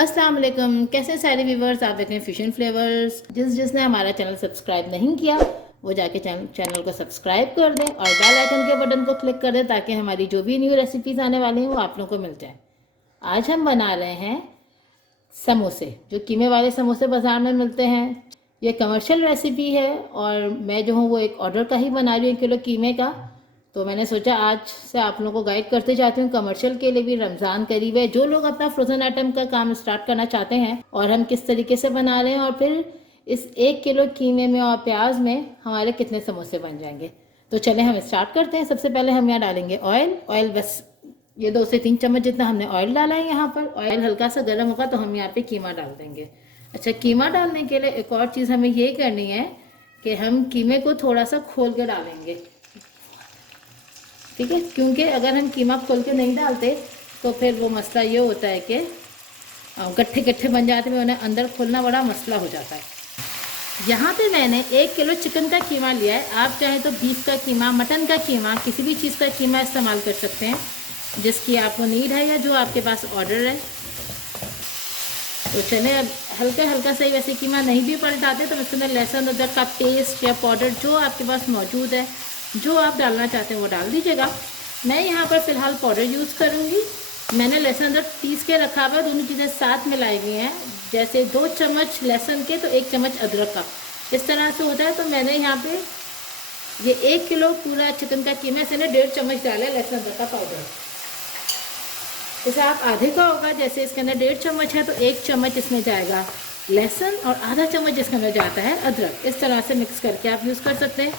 अस्सलाम वालेकुम। कैसे सारे व्यूवर्स, आप देख रहे हैं फ्यूजन फ्लेवर्स। जिसने हमारा चैनल सब्सक्राइब नहीं किया वो जाके चैनल को सब्सक्राइब कर दें और बेल आइकन के बटन को क्लिक कर दें ताकि हमारी जो भी न्यू रेसिपीज़ आने वाली हैं वो आप लोगों को मिल जाए। आज हम बना रहे हैं समोसे, जो कीमे वाले समोसे बाज़ार में मिलते हैं। ये कमर्शियल रेसिपी है और मैं जो हूँ वो एक ऑर्डर का ही बना रही हूँ, 1 किलो कीमे का। तो मैंने सोचा आज से आप लोगों को गाइड करते जाती हूँ। कमर्शियल के लिए भी रमज़ान करीब है, जो लोग अपना फ्रोज़न आइटम का काम स्टार्ट करना चाहते हैं और हम किस तरीके से बना रहे हैं और फिर इस 1 किलो कीमे में और प्याज में हमारे कितने समोसे बन जाएंगे। तो चलें हम स्टार्ट करते हैं। सबसे पहले हम यहाँ डालेंगे ऑयल बस ये 2 से 3 चम्मच जितना हमने ऑयल डाला है। यहाँ पर ऑयल हल्का सा गर्म होगा तो हम यहाँ पे कीमा डाल देंगे। अच्छा, कीमा डालने के लिए एक और चीज़ हमें ये करनी है कि हम कीमे को थोड़ा सा खोल के डालेंगे, ठीक है, क्योंकि अगर हम कीमा खोल के नहीं डालते तो फिर वो मसला ये होता है कि गट्ठे गट्ठे बन जाते हैं, उन्हें अंदर खोलना बड़ा मसला हो जाता है। यहाँ पे मैंने 1 किलो चिकन का कीमा लिया है। आप चाहें तो बीफ का कीमा, मटन का कीमा, किसी भी चीज़ का कीमा इस्तेमाल कर सकते हैं जिसकी आपको नीड है या जो आपके पास ऑर्डर है। तो चलें, अब हल्का हल्का सा ही, वैसे कीमा नहीं भी पलटाते तो इसके अंदर लहसुन अदरक का पेस्ट या पाउडर जो आपके पास मौजूद है, जो आप डालना चाहते हैं वो डाल दीजिएगा। मैं यहाँ पर फ़िलहाल पाउडर यूज़ करूँगी। मैंने लहसुन अदरक पीस के रखा हुआ है, दोनों चीज़ें साथ मिलाई हुई हैं। जैसे 2 चम्मच लहसुन के तो 1 चम्मच अदरक का, इस तरह से होता है। तो मैंने यहाँ पे ये 1 किलो पूरा चिकन का कीमा से 1.5 चम्मच डाला है लहसुन अदरक का पाउडर। जैसे आप आधे का होगा, जैसे इसके अंदर 1.5 चम्मच है तो 1 चम्मच इसमें जाएगा लहसुन और आधा चम्मच इसके अंदर जाता है अदरक। इस तरह से मिक्स करके आप यूज़ कर सकते हैं।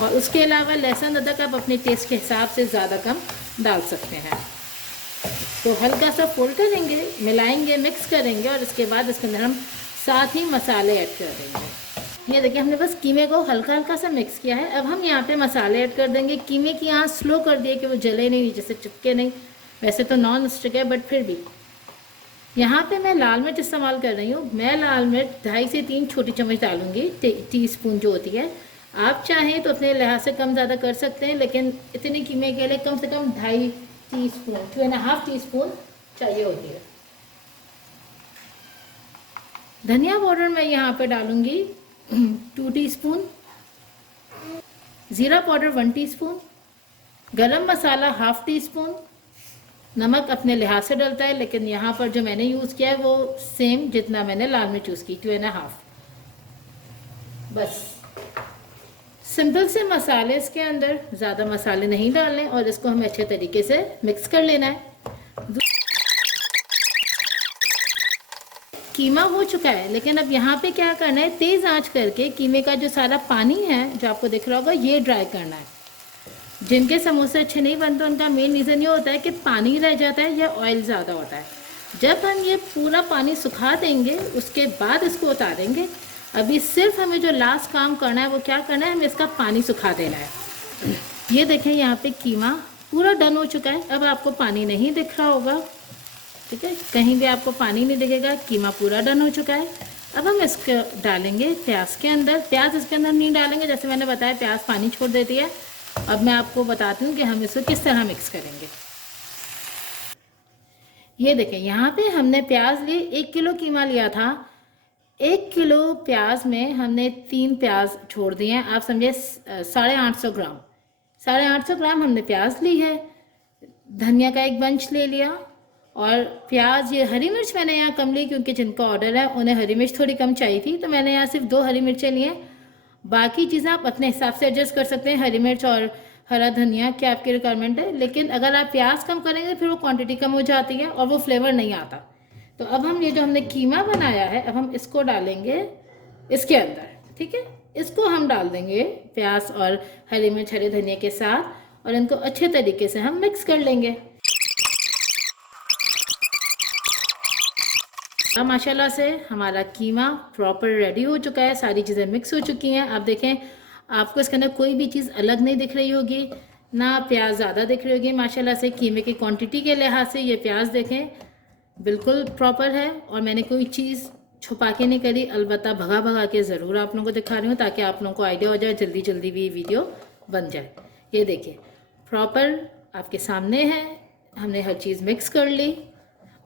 और उसके अलावा लहसुन अदरक आप अपने टेस्ट के हिसाब से ज़्यादा कम डाल सकते हैं। तो हल्का सा फोल्ड करेंगे, मिलाएंगे, मिक्स करेंगे और इसके बाद इसके अंदर हम साथ ही मसाले ऐड कर देंगे। ये देखिए, हमने बस कीमे को हल्का हल्का सा मिक्स किया है। अब हम यहाँ पे मसाले ऐड कर देंगे। कीमे की आँच स्लो कर दिए कि वो जले नहीं, नीचे से चिपके नहीं। वैसे तो नॉन स्टिक है बट फिर भी यहाँ पे मैं लाल मिर्च इस्तेमाल कर रही हूँ। मैं लाल मिर्च 2.5 से 3 छोटी चम्मच डालूंगी, टीस्पून जो होती है। आप चाहें तो अपने लिहाज से कम ज़्यादा कर सकते हैं, लेकिन इतने कीमे के लिए कम से कम 2.5 टीस्पून, 2.5 टीस्पून चाहिए होती है। धनिया पाउडर मैं यहाँ पे डालूंगी 2 टीस्पून, ज़ीरा पाउडर 1 टीस्पून, गरम मसाला 1/2 टीस्पून। नमक अपने लिहाज से डलता है, लेकिन यहाँ पर जो मैंने यूज़ किया है वो सेम जितना मैंने लाल मिर्च यूज़ की, 2.5। बस सिंपल से मसाले इसके अंदर, ज़्यादा मसाले नहीं डालने और इसको हमें अच्छे तरीके से मिक्स कर लेना है। कीमा हो चुका है, लेकिन अब यहाँ पे क्या करना है, तेज़ आंच करके कीमे का जो सारा पानी है जो आपको दिख रहा होगा ये ड्राई करना है। जिनके समोसे अच्छे नहीं बनते उनका मेन रीज़न ये होता है कि पानी रह जाता है या ऑयल ज़्यादा होता है। जब हम ये पूरा पानी सुखा देंगे उसके बाद इसको उतारेंगे। अभी सिर्फ हमें जो लास्ट काम करना है वो क्या करना है, हमें इसका पानी सुखा देना है। ये देखें, यहाँ पे कीमा पूरा डन हो चुका है। अब आपको पानी नहीं दिख रहा होगा, ठीक है, कहीं भी आपको पानी नहीं दिखेगा, कीमा पूरा डन हो चुका है। अब हम इसको डालेंगे प्याज के अंदर। प्याज इसके अंदर नहीं डालेंगे, जैसे मैंने बताया प्याज पानी छोड़ देती है। अब मैं आपको बताती हूँ कि हम इसको किस तरह मिक्स करेंगे। ये देखें, यहाँ पे हमने प्याज लिए, 1 किलो कीमा लिया था। 1 किलो प्याज में हमने 3 प्याज छोड़ दिए हैं। आप समझे 850 ग्राम, 850 ग्राम हमने प्याज ली है। धनिया का 1 बंच ले लिया और प्याज, ये हरी मिर्च मैंने यहाँ कम ली क्योंकि जिनका ऑर्डर है उन्हें हरी मिर्च थोड़ी कम चाहिए थी, तो मैंने यहाँ सिर्फ 2 हरी मिर्चें ली हैं। बाकी चीज़ें आप अपने हिसाब से एडजस्ट कर सकते हैं, हरी मिर्च और हरा धनिया क्या आपकी रिक्वायरमेंट है। लेकिन अगर आप प्याज कम करेंगे फिर वो क्वांटिटी कम हो जाती है और वो फ्लेवर नहीं आता। तो अब हम ये जो हमने कीमा बनाया है, अब हम इसको डालेंगे इसके अंदर, ठीक है। इसको हम डाल देंगे प्याज और हरी मिर्च, हरे धनिया के साथ और इनको अच्छे तरीके से हम मिक्स कर लेंगे। अब माशाल्लाह से हमारा कीमा प्रॉपर रेडी हो चुका है, सारी चीज़ें मिक्स हो चुकी हैं। आप देखें, आपको इसके अंदर कोई भी चीज़ अलग नहीं दिख रही होगी, ना प्याज ज़्यादा दिख रही होगी। माशाल्लाह से कीमे की क्वांटिटी के लिहाज से ये प्याज देखें बिल्कुल प्रॉपर है और मैंने कोई चीज़ छुपा के नहीं करी, अलबत्ता भगा भगा के ज़रूर आप लोगों को दिखा रही हूँ ताकि आप लोगों को आइडिया हो जाए, जल्दी जल्दी भी वीडियो बन जाए। ये देखिए प्रॉपर आपके सामने है, हमने हर चीज़ मिक्स कर ली